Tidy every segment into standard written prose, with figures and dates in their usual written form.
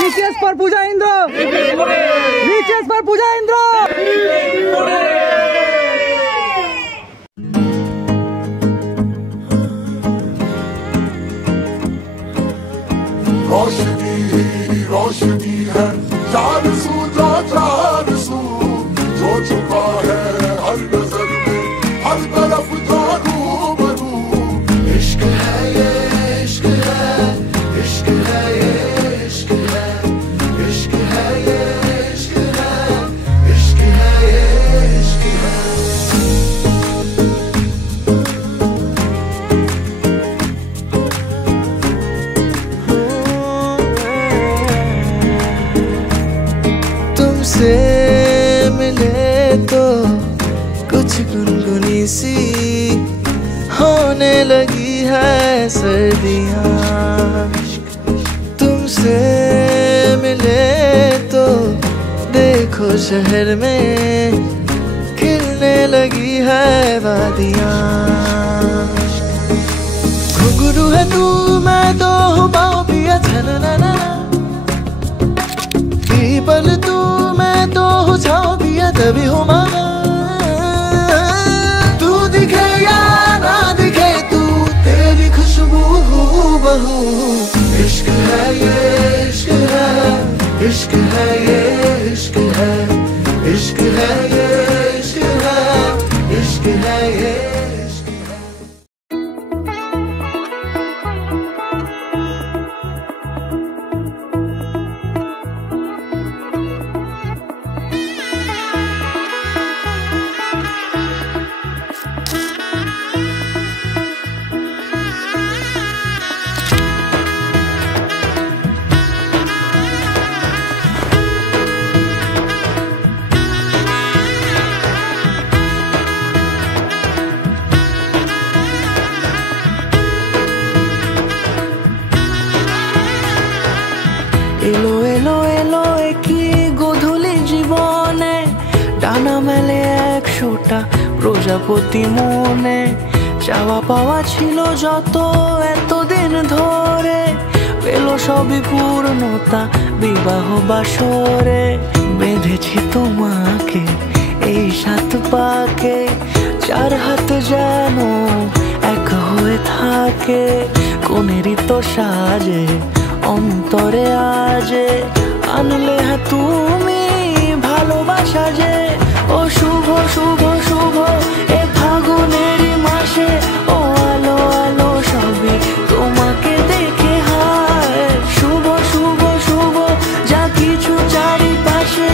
Reaches पर पूजा Indra, reaches पर पूजा इंद्र। रोशनी ही रोशनी है, चार सू जो चार सू, जो छुपा है हर नजर में, हर तरफ जो रूबरू। इश्क है ये इश्क है, इश्क है ये इश्क है, इश्क है ये इश्क है, इश्क है ये इश्क है। तुमसे मिले तो कुछ गुनगुनी सी होने लगी है सर्दियाँ। तुमसे मिले तो देखो शहर में खिलने लगी है वादियाँ। घुंघरू है तू मैं तो हूँ बाहों पिया छनना, पल तू मैं तो हो छाओ पिया तभी हो माना। तू दिखे या ना दिखे तू तेरी खुशबू बहू। इश्क है ये इश्क है, इश्क है ये इश्क है, इश्क है ये इश्क है, इश्क है ये इश्क है। এলো এলো এলো একই গধূলি জীবনে, ডানা মেলে 100টা প্রজাপতি মনে। চাওয়া পাওয়া ছিল যত এতদিন ধরে, পেল সবই পূর্ণতা বিবাহ বাসরে। বেঁধেছি তোমাকে এই 7 পাকে, 4 হাত যেন এক হয়ে থাকে। কোনেরই তো সাজে অন্তরে আজে আনলে হ্যাঁ তুমি ভালোবাসা যে। ও শুভ শুভ শুভ এ ফাগুনেরই মাসে, ও আলো আলো সবই তোমাকে দেখে হায়। শুভ শুভ শুভ যা কিছু চারিপাশে,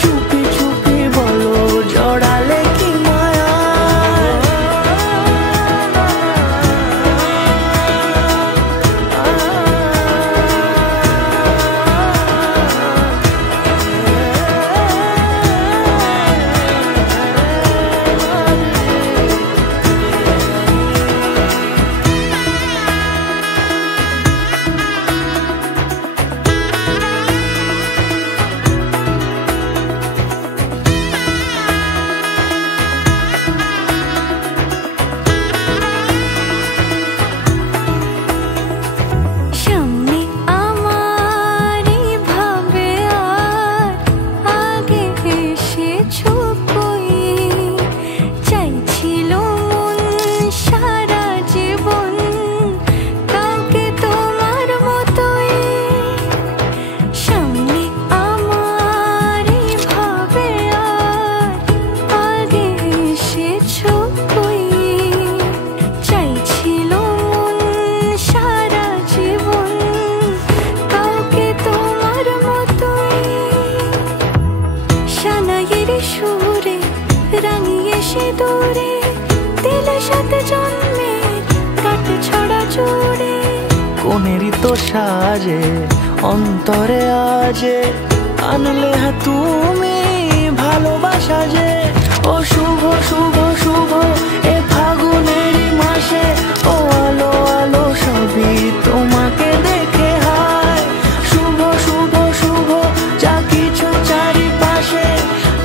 চুপি চুপি বলো জড়ালে কি মায়া। বিদায়ের সুরে রাঙিয়ে সে দূরে দিলে সাথে জন্মের কাট ছড়া জুড়ে। কোনেরই তো সাজে অন্তরে আজে আনলে তুমি ভালোবাসা যে। ও শুভ শুভ শুভ এ ফাগুনেরই মাসে, ও আলো আলো সবই তোমাকে দেখে হায়। শুভ শুভ শুভ যা কিছু চারিপাশে,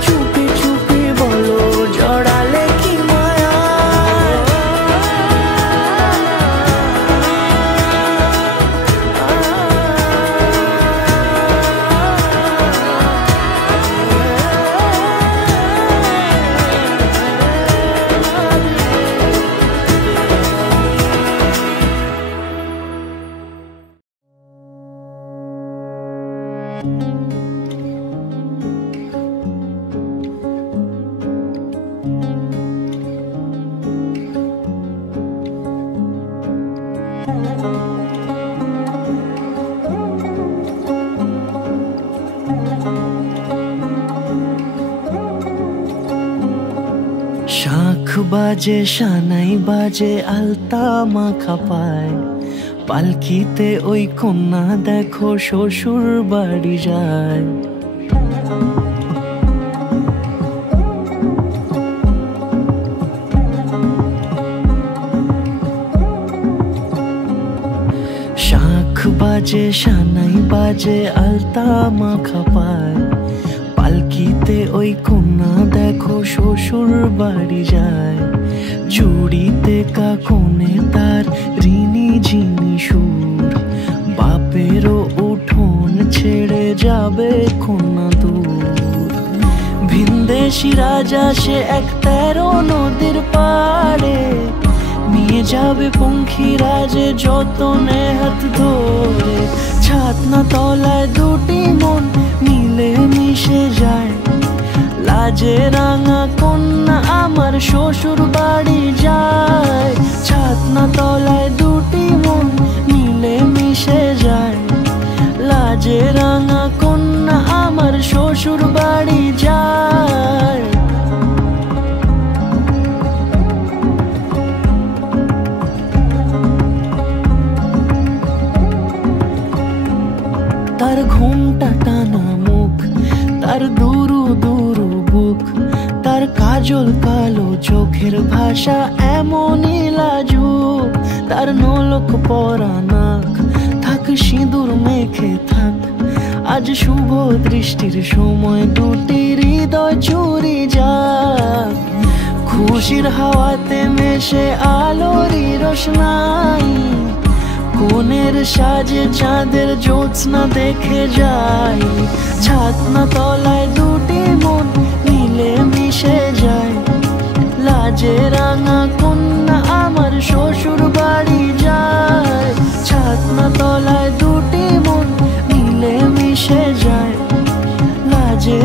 চুপি চুপি বলো জড়ালে কি মায়া। শাঁখ বাজে সানাই বাজে আলতা মাখা পায়, পালকিতে ওই কন্যা দেখো শ্বশুর বাড়ি যায়। শাঁখ বাজে সানাই বাজে আলতা মাখা পায়, পালকিতে ওই কন্যা দেখো শ্বশুর বাড়ি যায়। জুড়িতে কাকনে তার ঋণী ঝিনি সুর, বাপেরও উঠোন ছেড়ে যাবে কন্যা দূর। ভিনদেশি রাজা সে এক 13 নদীর পাড়ে, নিয়ে যাবে পঙ্খী রাজে যতনে হাত ধরে। ছাতনা তলায় দুটি মন মিলে মিশে যায়, লাজে রাঙা কন্যা আমার শ্বশুর বাড়ি যায়। ছাতনা তলায় দুটি মন মিলে মিশে যায়, লাজে রাঙা কন্যা আমার শ্বশুর বাড়ি যায়। তার ঘুমটা টানা মুখ, তার দুরু দুরু বুক, তার কাজল কালো চোখের ভাষা এমনই লাজুক। তার নোলক পরা নাক, থাক সিঁদুর মেখে থাক, আজ শুভ দৃষ্টির সময় দুটি হৃদয় চুরি যাক। খুশির হাওয়াতে মেশে আলোরই রোশনাই, কোনের সাজে চাঁদের জ্যোৎস্না দেখে যাই। ছাতনা তলায় দুটি মন মিলে মিশে যায়, লাজে রাঙা কন্যা আমার শ্বশুর বাড়ি যায়। ছাতনা তলায় দুটি মন মিলে মিশে যায়, লাজে